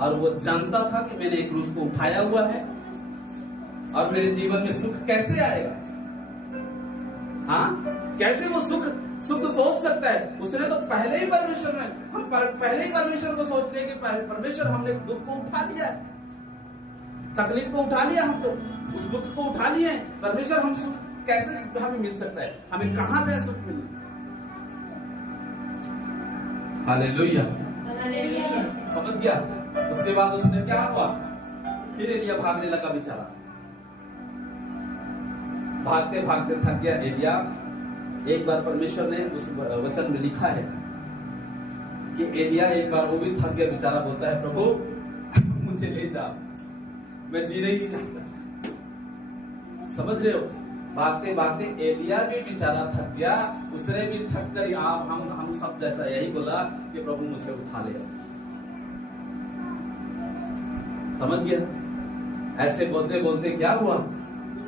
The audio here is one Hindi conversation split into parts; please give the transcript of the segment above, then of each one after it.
और वो जानता था कि मैंने एक क्रूस को उठाया हुआ है और मेरे जीवन में सुख कैसे आएगा। हाँ, कैसे वो सुख सोच सकता है। उसने तो पहले ही परमेश्वर ने, हम पहले ही परमेश्वर को सोच रहे कि परमेश्वर हमने दुख को उठा लिया है, तकलीफ को उठा लिया, हम तो उस दुख को उठा लिए। परमेश्वर हम सुख कैसे हमें मिल सकता है, हमें कहां से सुख मिले। हालेलुया, समझ गया। उसके बाद उसने क्या हुआ, फिर एलिया भागने लगा बेचारा, भागते भागते थक गया एलिया। एक बार परमेश्वर ने उस वचन में लिखा है कि एलिया एक बार वो भी थक गया बेचारा, बोलता है प्रभु मुझे ले जा, मैं जीना ही नहीं चाहता। समझ रहे हो, भागते भागते एलिया भी बेचारा थक गया, उसने भी थक कर आप हम सब जैसा यही बोला कि प्रभु मुझे उठा ले। समझ गया। ऐसे बोलते बोलते क्या हुआ,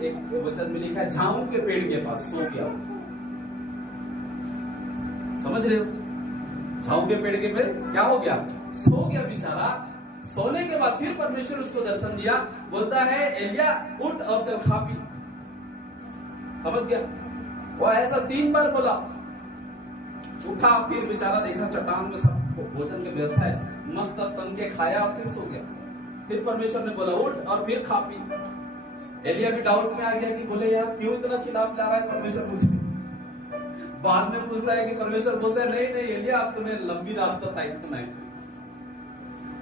एक वचन में लिखा है झाऊ के पेड़ के पास सो गया। समझ रहे हो, झाऊ के पेड़ के पे क्या हो गया, सो गया बेचारा। सोने के बाद फिर परमेश्वर उसको दर्शन दिया, बोलता है एलिया उठ और चल खा पी। समझ गया। वो ऐसा 3 बार बोला, उठा, फिर बेचारा देखा चट्टान में सब भोजन की व्यवस्था है, मस्त तन के खाया और फिर सो गया। फिर परमेश्वर ने बोला उठ और फिर खा पी। एलिया भी डाउट में आ गया कि बोले यार क्यों इतना खिला पिला रहा है परमेश्वर मुझे। बाद में पूछता है कि परमेश्वर बोलता है नहीं नहीं एलिया, अब तुम्हें लंबी रास्ता तय करना है,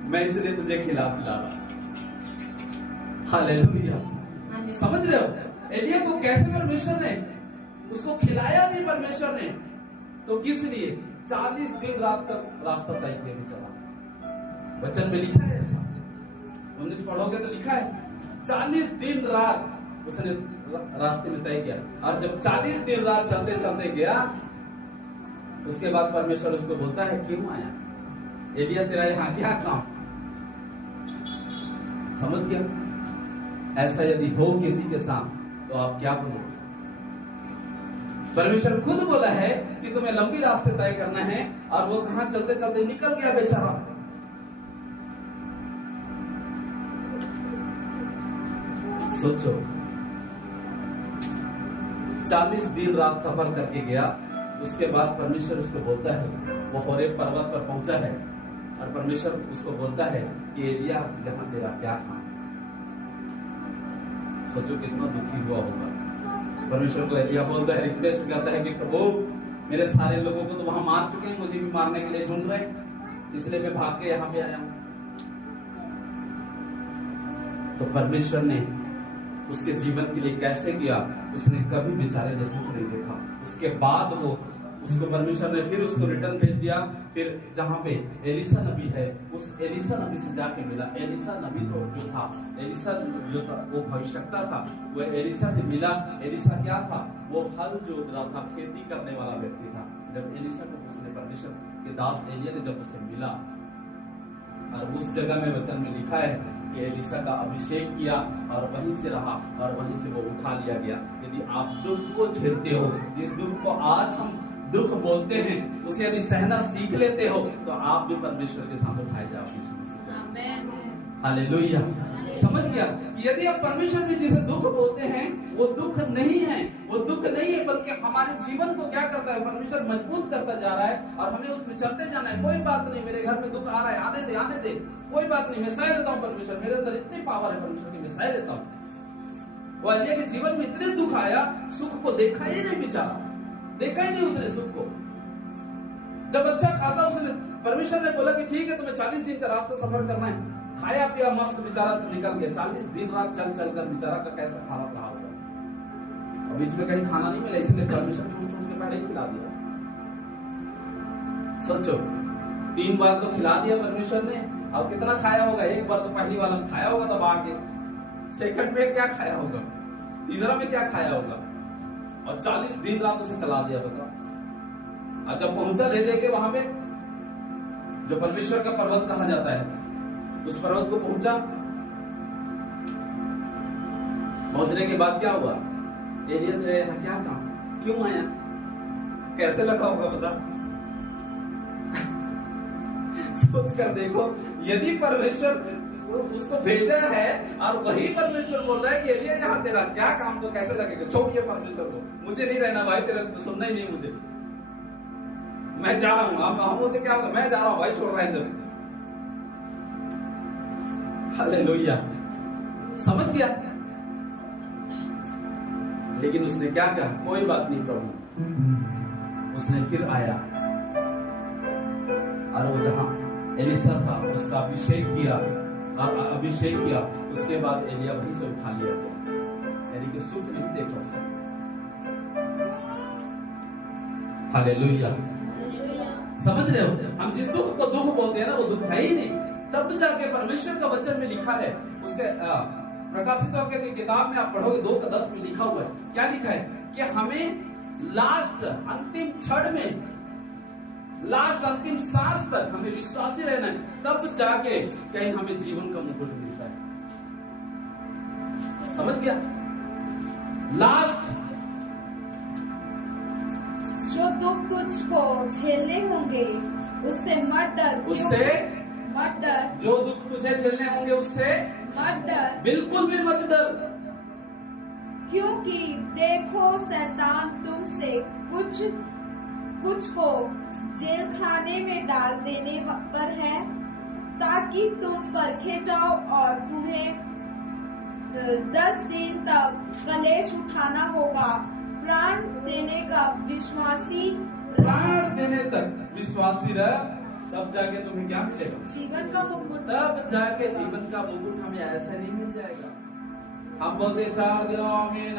मैं इसलिए तुझे खिला पिला रहा। हालेलुया, समझ रहे हो। एलिया को कैसे परमेश्वर ने उसको खिलाया भी परमेश्वर ने, तो किस लिए 40 दिन रात का रास्ता तय किया चला। वचन में लिखा है ऐसा, 19 पढ़ोगे तो लिखा है 40 दिन रात उसने रास्ते में तय किया। और जब 40 दिन रात चलते चलते गया, उसके बाद परमेश्वर उसको बोलता है क्यों आया एलिया, तेरा यहां क्या काम। समझ गया। ऐसा यदि हो किसी के साथ तो आप क्या करोगे। परमेश्वर खुद बोला है कि तुम्हें लंबी रास्ते तय करना है, और वो कहां चलते चलते निकल गया बेचारा। सोचो, 40 दिन रात सफर करके गया। उसके बाद परमेश्वर उसको बोलता है, वो होरेब पर्वत पर पहुंचा है और परमेश्वर उसको बोलता है कि एलिया यहाँ तेरा क्या काम। सोचो कितना दुखी हुआ होगा। परमेश्वर को एलिया बोलता है, रिक्वेस्ट करता है कि प्रभु मेरे सारे लोगों को तो वहां मार चुके हैं, मुझे भी मारने के लिए ढूंढ रहे, इसलिए मैं भाग के यहाँ पे आया हूं। तो परमेश्वर ने उसके जीवन के लिए कैसे किया, उसने कभी बेचारे जैसे को नहीं देखा। उसके बाद वो उसको परमेश्वर ने फिर उसको रिटर्न भेज दिया। फिर जहां पे एलिसा नबी है, उस एलिसा नबी से जाके मिला। एलिसा नबी तो जो था, एलिसा जो था वो भविष्यवक्ता था, वो एलिसा से मिला। एलिसा क्या था, वो हल जोत रहा था, खेती करने वाला व्यक्ति था। जब एलिसा को उसने परमेश्वर के दास एलिया ने जब उसे मिला, और उस जगह में वचन में लिखा है कि एलिसा का अभिषेक किया और वहीं से रहा और वहीं से वो उठा लिया गया। यदि आप दुख को झेलते हो, जिस दुख को आज हम दुख बोलते हैं, उसे यदि सहना सीख लेते हो, तो आप भी परमेश्वर के साथ उठाए जाओगे। हालेलुया, समझ गया। यदि आप परमेश्वर में जिसे दुख बोलते हैं, वो दुख नहीं है, वो दुख नहीं है, बल्कि हमारे जीवन को क्या करता है, परमेश्वर मजबूत करता जा रहा है और हमें उसमें चलते जाना है। कोई बात नहीं, मेरे घर में दुख आ रहा है, आने दे आने दे, कोई बात नहीं, मैं सह लेता हूँ। परमेश्वर मेरे अंदर इतनी पावर है परमेश्वर की, मैं सह लेता हूँ। वो एलिया के जीवन में इतने दुख आया, सुख को देखा ही नहीं बेचारा, देखा ही नहीं उसने सुख को। जब अच्छा खाता उसने, परमेश्वर ने बोला कि ठीक है तुम्हें 40 दिन का रास्ता सफर करना है, खाया पिया मस्त बेचारा निकल गया। 40 दिन रात चल चल कर बेचारा का कैसा खाना रहा होगा। बीच में कहीं खाना नहीं मिला, इसलिए परमेश्वर छूट छूट के पहले ही खिला दिया। सोचो, 3 बार तो खिला दिया परमेश्वर ने, और कितना खाया होगा। एक बार तो पहली वाला में खाया होगा, तब आके सेकंड में क्या खाया होगा, तीसरा में क्या खाया होगा, और 40 दिन रात उसे चला दिया। बता, और जब पहुंचा ले लेके वहां पे जो परमेश्वर का पर्वत कहा जाता है, उस पर्वत को पहुंचा। पहुंचने के बाद क्या हुआ, एलिया तेरे यहाँ क्या काम, क्यों आया, कैसे लगा होगा बता। सोच कर देखो, यदि परमेश्वर उसको भेजा है और वही परमेश्वर बोल रहा है कि एलिया यहाँ तेरा क्या काम, तो कैसे लगेगा? छोड़ ये परमेश्वर को, मुझे नहीं रहना भाई, तेरा सुनना ही नहीं मुझे, मैं जा रहा हूँ। हम बोलते क्या होता, मैं जा रहा हूँ भाई, छोड़ रहा है जब। हालेलुया, समझ गया। लेकिन उसने क्या कहा, कोई बात नहीं प्रभु। उसने फिर आया और वो जहां एलिसा था उसका अभिषेक किया, और अभिषेक किया, उसके बाद एलिया वहीं से उठा लिया गया, यानी कि सुख नहीं देखो। हालेलुया, समझ रहे हो? हम जिस दुख को दुख बोलते हैं ना, वो दुख है ही नहीं। तब जाके परमेश्वर का वचन में लिखा है, उसके प्रकाशित वाक्य की किताब में आप पढ़ोगे 2:10 में लिखा हुआ है, क्या लिखा है कि हमें लास्ट अंतिम क्षण में, लास्ट अंतिम सांस तक हमें विश्वासी रहना है, तब जाके कहीं हमें जीवन का मुकुट मिलता है। समझ गया? लास्ट जो दुख तुझको झेलने होंगे उससे मत डर, उससे मत डर। जो दुख तुझे झेलने होंगे उससे मत डर, बिल्कुल भी मत डर, क्योंकि देखो शैतान तुमसे कुछ को जेल खाने में डाल देने पर है, ताकि तुम परखे जाओ और तुम्हें 10 दिन तक कलेश उठाना होगा। प्राण देने का विश्वासी, प्राण देने तक विश्वासी रह, तब जाके तुम्हें क्या मिलेगा? जीवन का मुकुट। तब जाके जीवन का मुकुट हमें ऐसा नहीं मिल जाएगा। हम बोलते 4 दिनों में